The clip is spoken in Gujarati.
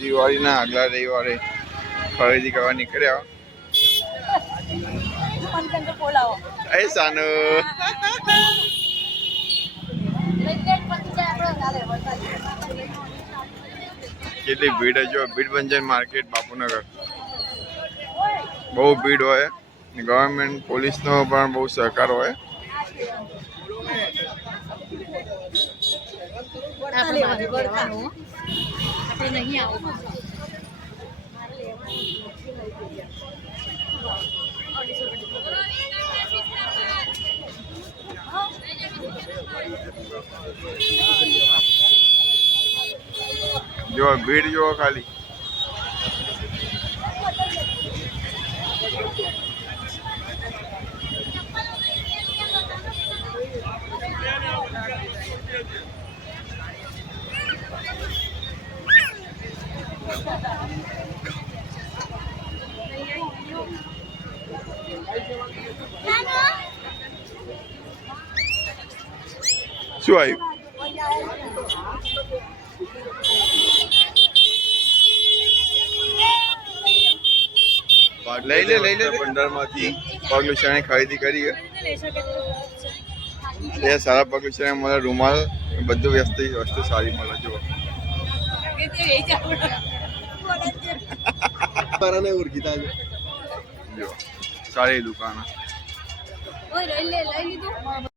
દિવાળીના આગલા રવિવારે ખરીદી કરવા નીકળ્યા. એ સાનુ. કેટલી ભીડ જો, ભીડ બંજન માર્કેટ બાપુનગર. બહુ ભીડ હોય. ગવર્મેન્ટ, પોલીસનો પણ બહુ સહકાર હોય. આપણે નહીં આવું જો ભીડ જો ખાલી. શું આવ્યું? લઈ લે લઈ લે ભંડારમાંથી પગલુછાની ખરીદી કરી એ સારા પગલુછાને મળે રૂમાલ બધું વ્યસ્ત વસ્તુ સારી મળે જો છે જો સારી દુકાન લઈ લીધું